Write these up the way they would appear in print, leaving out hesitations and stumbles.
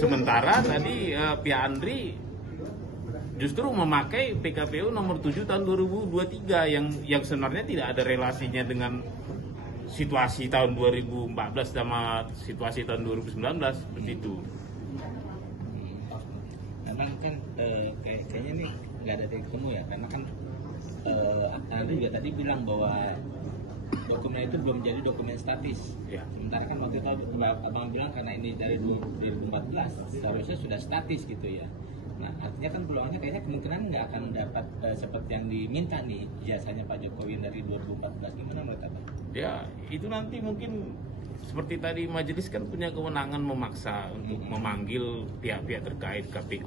Sementara tadi pihak Andri justru memakai PKPU nomor 7 tahun 2023 yang sebenarnya tidak ada relasinya dengan situasi tahun 2014 sama situasi tahun 2019 seperti itu. Memang kan kayaknya nih nggak ada titik temu ya, karena kan Andri juga tadi bilang bahwa dokumen itu belum menjadi dokumen statis. Ya. Sementara kan waktu itu abang bilang karena ini dari 2014 seharusnya sudah statis gitu ya. Nah artinya kan peluangnya kayaknya kemungkinan nggak akan dapat seperti yang diminta nih jasanya Pak Jokowi dari 2014. Gimana menurut abang? Ya itu nanti mungkin seperti tadi majelis kan punya kewenangan memaksa untuk memanggil pihak-pihak terkait KPU.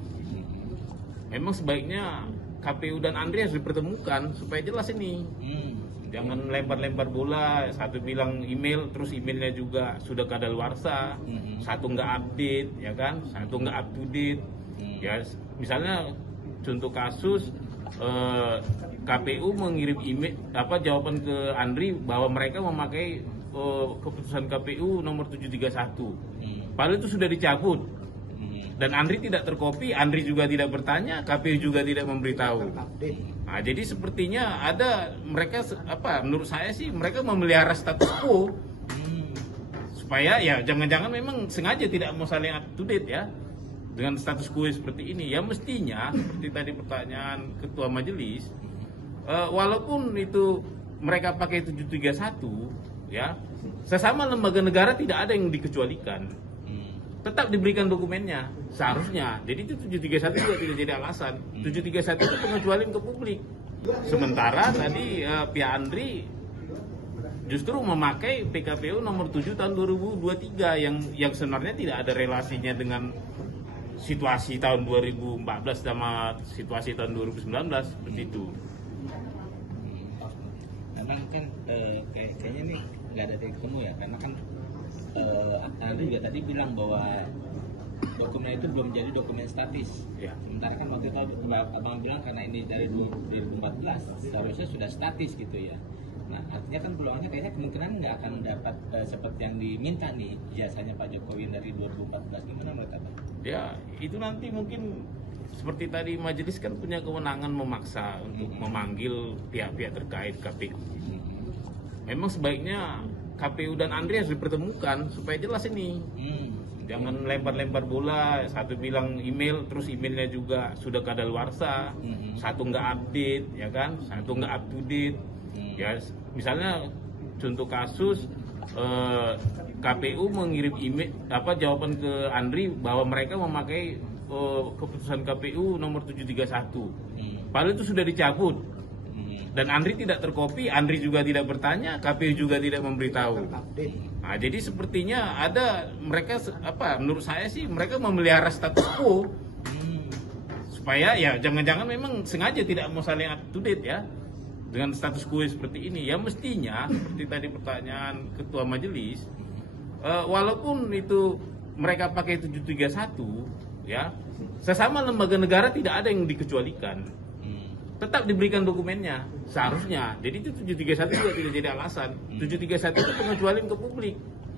Memang sebaiknya KPU dan Andri harus dipertemukan supaya jelas ini. Jangan lempar-lempar bola, satu bilang email, terus emailnya juga sudah kadaluarsa, satu nggak update, ya kan, satu nggak up to date. Ya, misalnya contoh kasus KPU mengirim email jawaban ke Andri bahwa mereka memakai keputusan KPU nomor 731. Padahal itu sudah dicabut. Dan Andri tidak terkopi, Andri juga tidak bertanya, KPU juga tidak memberitahu. Nah, jadi sepertinya ada mereka menurut saya sih mereka memelihara status quo supaya ya jangan-jangan memang sengaja tidak mau saling up to date ya dengan status quo seperti ini. Ya mestinya seperti tadi pertanyaan ketua majelis, walaupun itu mereka pakai 731 ya, sesama lembaga negara tidak ada yang dikecualikan. Tetap diberikan dokumennya seharusnya. Jadi itu 731 juga tidak jadi alasan. 731 itu pengecualian ke publik. Sementara tadi pihak Andri justru memakai PKPU nomor 7 tahun 2023 yang sebenarnya tidak ada relasinya dengan situasi tahun 2014 sama situasi tahun 2019 seperti itu. Memang kan kayaknya nih nggak ada titik temu ya, karena kan Andri juga tadi bilang bahwa dokumen itu belum menjadi dokumen statis. Ya. Sementara kan waktu itu abang bilang karena ini dari 2014 seharusnya sudah statis gitu ya. Nah artinya kan peluangnya kayaknya kemungkinan nggak akan dapat seperti yang diminta nih jasanya Pak Jokowi dari 2014. Gimana menurut abang? Ya itu nanti mungkin seperti tadi majelis kan punya kewenangan memaksa untuk memanggil pihak-pihak terkait KPU. Memang sebaiknya KPU dan Andri harus dipertemukan supaya jelas ini. Jangan lempar-lempar bola, satu bilang email, terus emailnya juga sudah kadaluarsa, satu nggak update, ya kan, satu nggak up to date. Ya, misalnya contoh kasus KPU mengirim email jawaban ke Andri bahwa mereka memakai keputusan KPU nomor 731. Padahal itu sudah dicabut. Dan Andri tidak terkopi, Andri juga tidak bertanya, KPU juga tidak memberitahu. Nah, jadi sepertinya ada mereka menurut saya sih mereka memelihara status quo supaya ya jangan-jangan memang sengaja tidak mau saling up to date ya dengan status quo seperti ini. Ya mestinya seperti tadi pertanyaan ketua majelis, walaupun itu mereka pakai 731 ya, sesama lembaga negara tidak ada yang dikecualikan. Tetap diberikan dokumennya seharusnya. Jadi itu 731 juga tidak jadi alasan. 731 itu pengecualian ke publik.